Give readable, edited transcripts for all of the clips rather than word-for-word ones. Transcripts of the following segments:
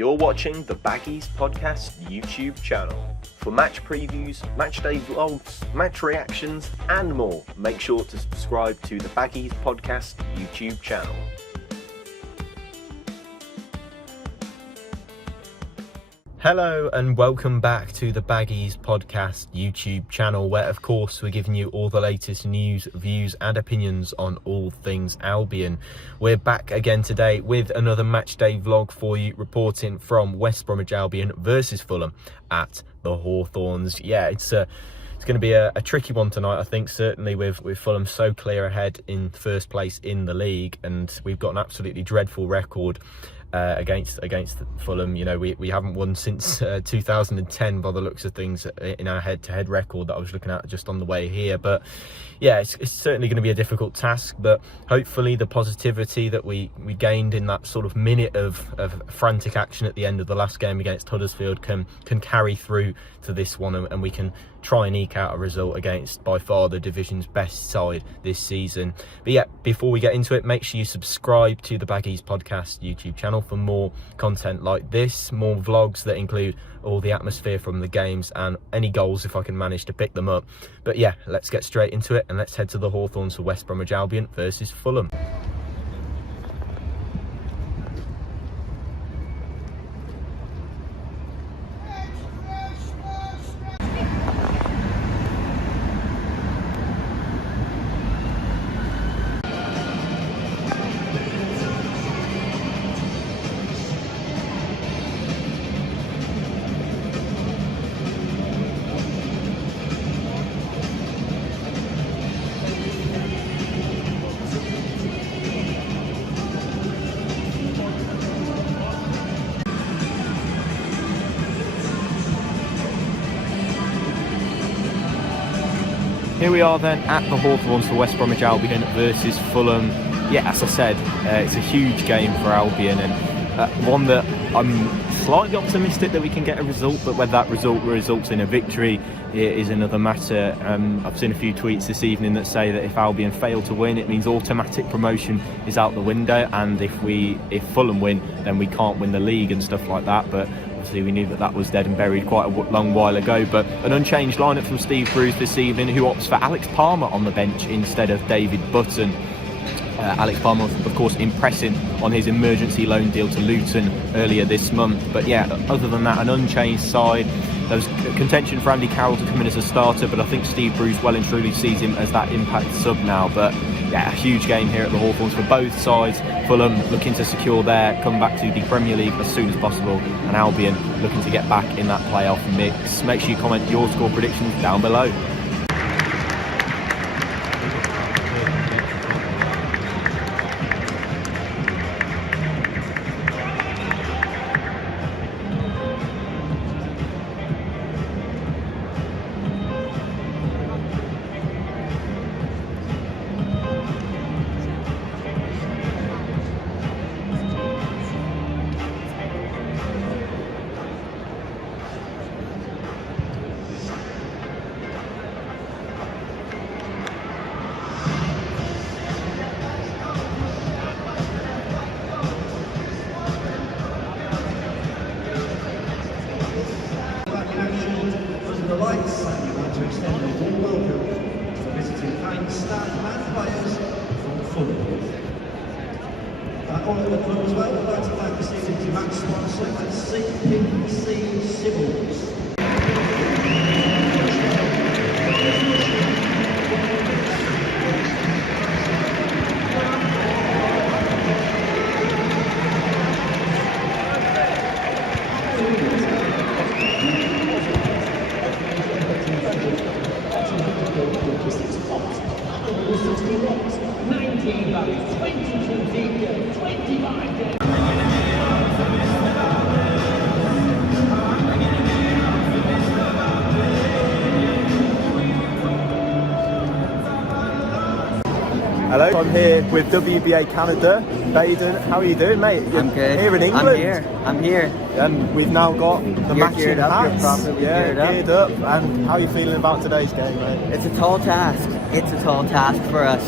You're watching the Baggies Podcast YouTube channel. For match previews, matchday vlogs, match reactions, and more, make sure to subscribe to the Baggies Podcast YouTube channel. Hello and welcome back to the Baggies Podcast YouTube channel, where of course we're giving you all the latest news, views and opinions on all things Albion. We're back again today with another matchday vlog for you, reporting from West Bromwich Albion versus Fulham at the Hawthorns. Yeah, it's going to be a tricky one tonight, I think, certainly with Fulham so clear ahead in first place in the league, and we've got an absolutely dreadful record against Fulham. You know, we haven't won since 2010 by the looks of things in our head-to-head record that I was looking at just on the way here. But yeah, it's certainly going to be a difficult task, but hopefully the positivity that we gained in that sort of minute of frantic action at the end of the last game against Huddersfield can carry through to this one, and we can try and eke out a result against by far the division's best side this season. But yeah, before we get into it, make sure you subscribe to the Baggies Podcast YouTube channel for more content like this, more vlogs that include all the atmosphere from the games and any goals if I can manage to pick them up. But yeah, let's get straight into it and let's head to the Hawthorns for West Bromwich Albion versus Fulham. Here we are then at the Hawthorns for West Bromwich Albion versus Fulham. Yeah, as I said, it's a huge game for Albion, and one that I'm slightly optimistic that we can get a result, but whether that result results in a victory is another matter. I've seen a few tweets this evening that say that if Albion fail to win, it means automatic promotion is out the window, and if Fulham win, then we can't win the league and stuff like that. But obviously we knew that was dead and buried quite a long while ago. But an unchanged lineup from Steve Bruce this evening, who opts for Alex Palmer on the bench instead of David Button. Alex Palmer, of course, impressing on his emergency loan deal to Luton earlier this month. But yeah, other than that, an unchanged side. There was contention for Andy Carroll to come in as a starter, but I think Steve Bruce well and truly sees him as that impact sub now. But yeah, a huge game here at the Hawthorns for both sides. Fulham looking to secure their comeback to the Premier League as soon as possible, and Albion looking to get back in that playoff mix. Make sure you comment your score predictions down below. On the club as well, I'd like to thank this evening's match sponsor, CPC Civils. Hello, I'm here with WBA Canada. Baden, how are you doing, mate? I'm good. Here in England. I'm here. And we've now got the matching hats. Geared up. And how are you feeling about today's game, mate? It's a tall task. For us.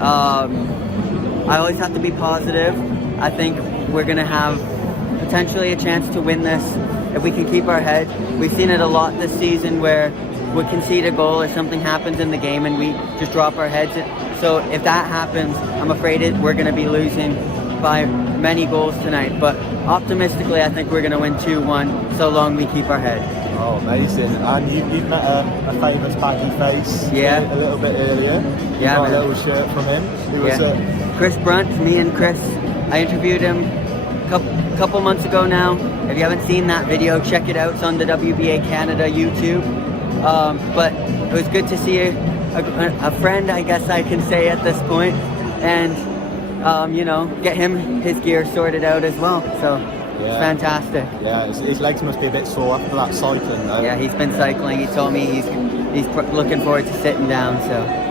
I always have to be positive. I think we're going to have potentially a chance to win this if we can keep our head. We've seen it a lot this season where we concede a goal or something happens in the game and we just drop our heads. So if that happens, I'm afraid we're going to be losing by many goals tonight. But optimistically, I think we're going to win 2-1 so long we keep our head. Oh, amazing. And you've met a famous Baggy face a little bit earlier. You got a little shirt from him. Who was it? Chris Brunt, me and Chris. I interviewed him a couple months ago now. If you haven't seen that video, check it out. It's on the WBA Canada YouTube. But it was good to see a friend, I guess I can say at this point, and get him his gear sorted out as well. So it's fantastic. Yeah, his legs must be a bit sore after that cycling though. Yeah, he's been cycling. He told me he's looking forward to sitting down. So.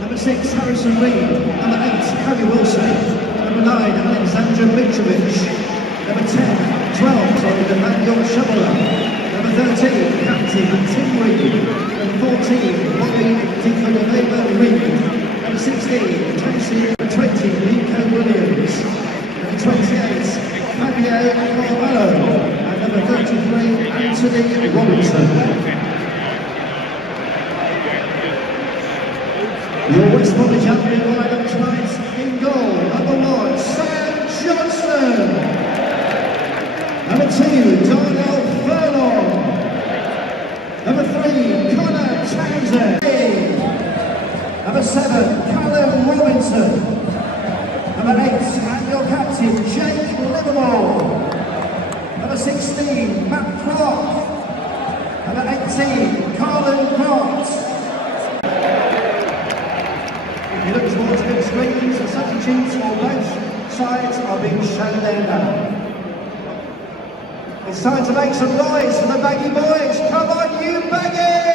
Number 6, Harrison Reed. Number 8, Harry Wilson. Number 9, Alexander Mitrovic. Number 10, 12, Emmanuel Shabala. Number 13, Captain Tim Reed. Number 14, Bobby Dicodoleva Reed. Number 16, 20, Nico Williams. Number 28, Fabio Carvalho. And number 33, Anthony Robinson. Your West Bromwich Albion lineup tonight in goal. Number 1, Sam Johnston. Number 2, Darnell Furlong. Number 3, Connor Townsend. Number 7, Callum Robinson. Number 8, and your captain, Jake Livermore. Number 16, Matt Clark. Number 18, Carlin Grant. If you look towards the big screens, the substitutes on both sides are being shown there now. It's time to make some noise for the Baggy boys. Come on, you Baggies!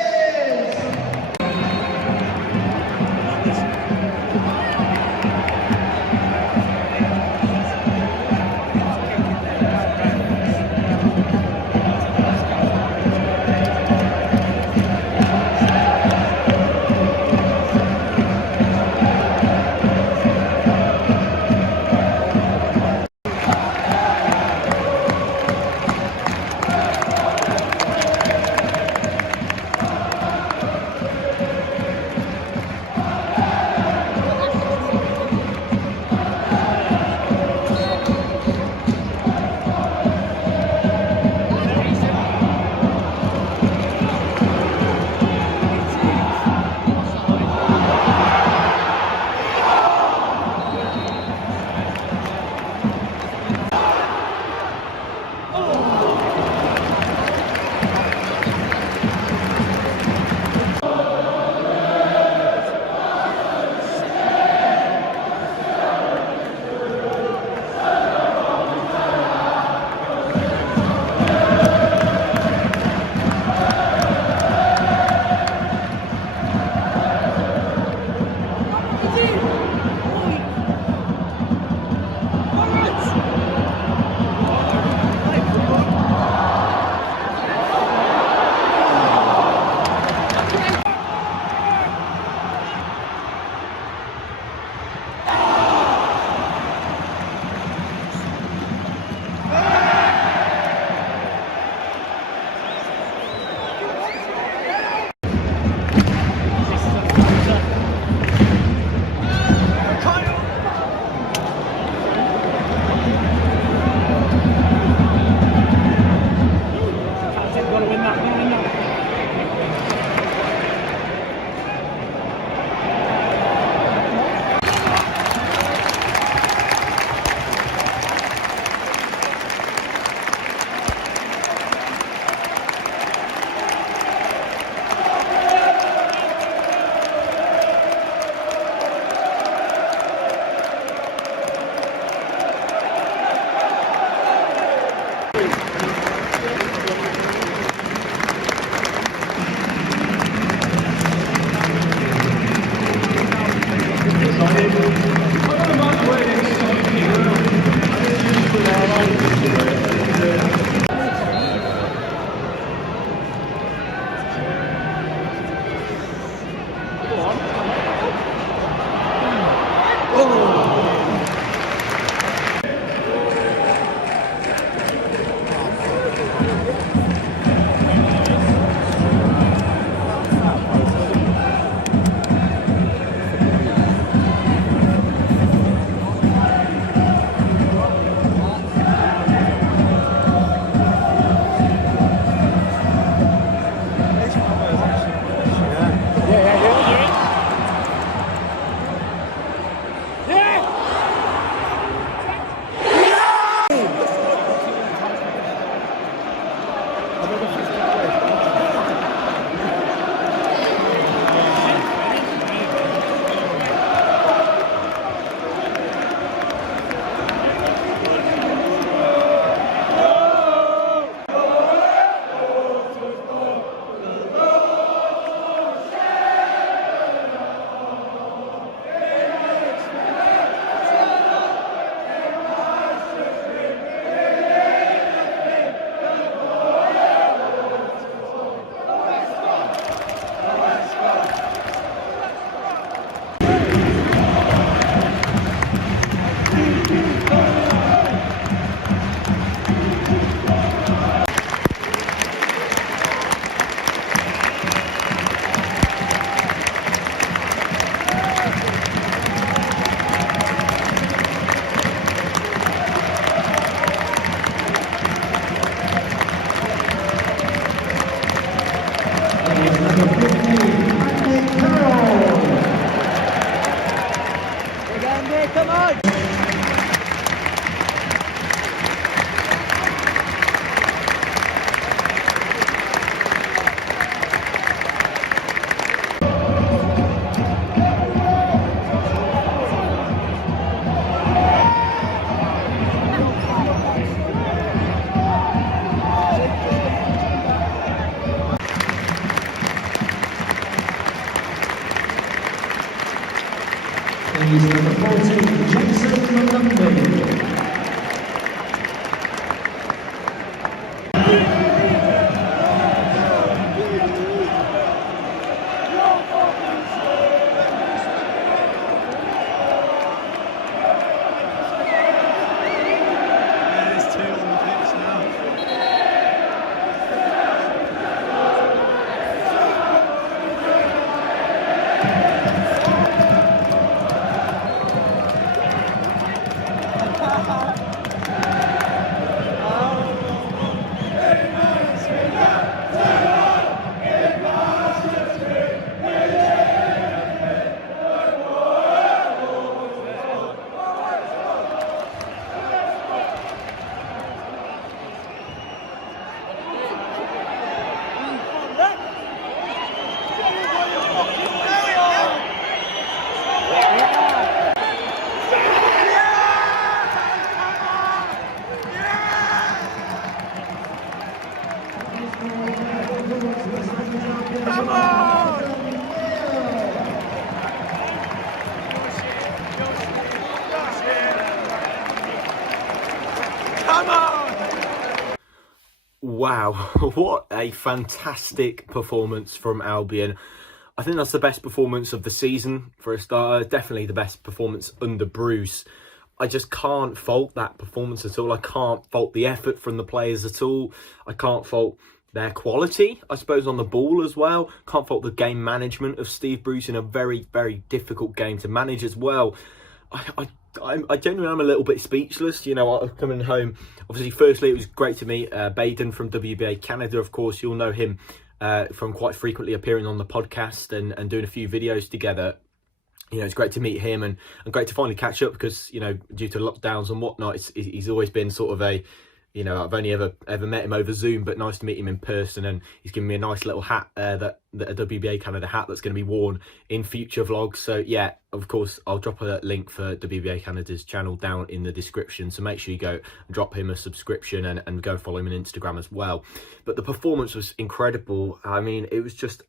Come on! He's number 14, Jason Montgomery. Wow, what a fantastic performance from Albion. I think that's the best performance of the season for a starter. Definitely the best performance under Bruce. I just can't fault that performance at all. I can't fault the effort from the players at all. I can't fault their quality, I suppose, on the ball as well. Can't fault the game management of Steve Bruce in a very, very difficult game to manage as well. I genuinely am a little bit speechless. You know, coming home, obviously, firstly, it was great to meet Baden from WBA Canada. Of course, you'll know him from quite frequently appearing on the podcast and doing a few videos together. You know, it's great to meet him and great to finally catch up because, you know, due to lockdowns and whatnot, he's always been sort of a, you know, I've only ever met him over Zoom, but nice to meet him in person. And he's given me a nice little hat, that a WBA Canada hat that's going to be worn in future vlogs. So yeah, of course, I'll drop a link for WBA Canada's channel down in the description. So make sure you go and drop him a subscription and go follow him on Instagram as well. But the performance was incredible. I mean, it was just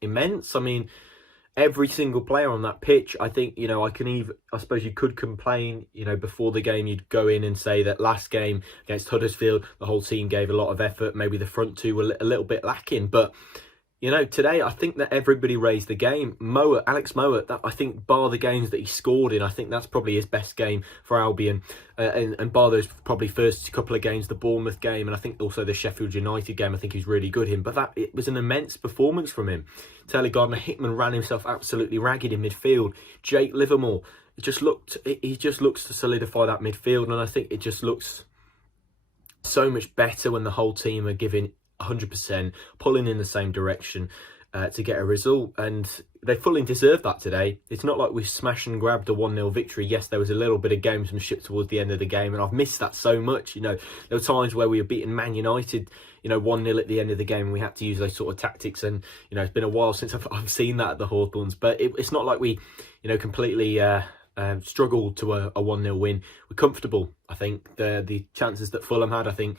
immense. I mean, every single player on that pitch, I think, you know, I suppose you could complain, you know, before the game, you'd go in and say that last game against Huddersfield, the whole team gave a lot of effort. Maybe the front two were a little bit lacking. But, you know, today, I think that everybody raised the game. Alex Mowat, I think, bar the games that he scored in, I think that's probably his best game for Albion. And bar those probably first couple of games, the Bournemouth game, and I think also the Sheffield United game, I think he's really good in. But it was an immense performance from him. Taylor Gardner-Hickman ran himself absolutely ragged in midfield. Jake Livermore, he just looks to solidify that midfield, and I think it just looks so much better when the whole team are giving 100%, pulling in the same direction to get a result, and they fully deserved that today. It's not like we smashed and grabbed a 1-0 victory. Yes, there was a little bit of gamesmanship towards the end of the game, and I've missed that so much. You know, there were times where we were beating Man United, you know, 1-0 at the end of the game, and we had to use those sort of tactics, and, you know, it's been a while since I've seen that at the Hawthorns, but it's not like we, you know, completely struggled to a 1-0 win. We're comfortable. I think the chances that Fulham had, I think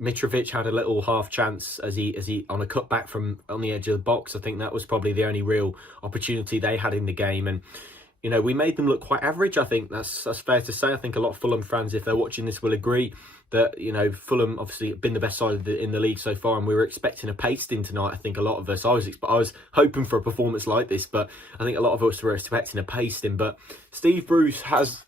Mitrovic had a little half chance as he on a cutback from on the edge of the box. I think that was probably the only real opportunity they had in the game, and, you know, we made them look quite average. I think that's fair to say. I think a lot of Fulham fans, if they're watching this, will agree that, you know, Fulham obviously been the best side in the league so far, and we were expecting a pasting tonight. I think a lot of us, I was hoping for a performance like this, but I think a lot of us were expecting a pasting. But Steve Bruce has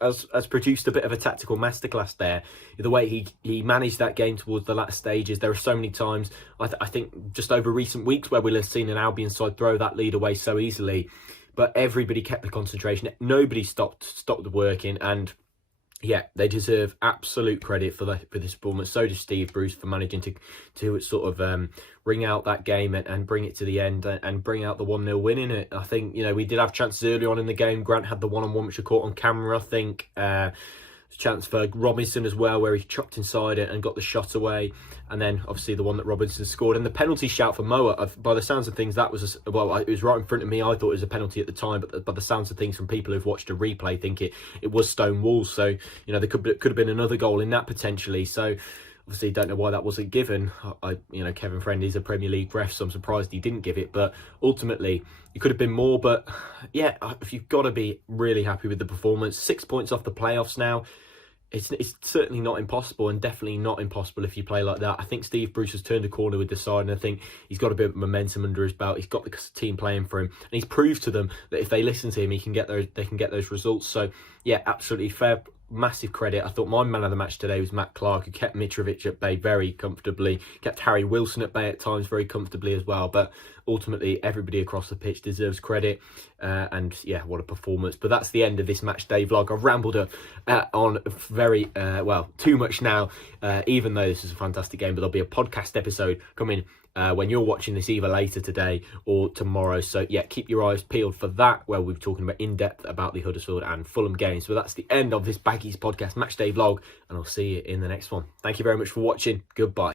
produced a bit of a tactical masterclass there. The way he managed that game towards the latter stages. There are so many times, I think, just over recent weeks where we'll have seen an Albion side throw that lead away so easily. But everybody kept the concentration. Nobody stopped the working, and yeah, they deserve absolute credit for this performance. So does Steve Bruce for managing to sort of ring out that game and bring it to the end and bring out the 1-0 win in it. I think, you know, we did have chances early on in the game. Grant had the one-on-one which I caught on camera, I think. Chance for Robinson as well, where he chopped inside it and got the shot away, and then obviously the one that Robinson scored, and the penalty shout for Moa. By the sounds of things, that was it was right in front of me. I thought it was a penalty at the time, but by the sounds of things from people who've watched a replay, think it was stone walls. So, you know, there could have been another goal in that potentially. So obviously don't know why that wasn't given. You know, Kevin Friend is a Premier League ref, so I'm surprised he didn't give it, but ultimately it could have been more. But yeah, if you've got to be really happy with the performance. 6 points off the playoffs now. It's certainly not impossible, and definitely not impossible if you play like that. I think Steve Bruce has turned a corner with the side, and I think he's got a bit of momentum under his belt. He's got the team playing for him, and he's proved to them that if they listen to him, they can get those results. So yeah, absolutely fair, massive credit. I thought my man of the match today was Matt Clark, who kept Mitrovic at bay very comfortably, kept Harry Wilson at bay at times very comfortably as well. But ultimately, everybody across the pitch deserves credit. And yeah, what a performance. But that's the end of this match day vlog. I've rambled on very, too much now, even though this is a fantastic game. But there'll be a podcast episode coming when you're watching this, either later today or tomorrow. So yeah, keep your eyes peeled for that, where we'll be talking about in depth about the Huddersfield and Fulham games. So that's the end of this Baggies Podcast Matchday vlog, and I'll see you in the next one. Thank you very much for watching. Goodbye.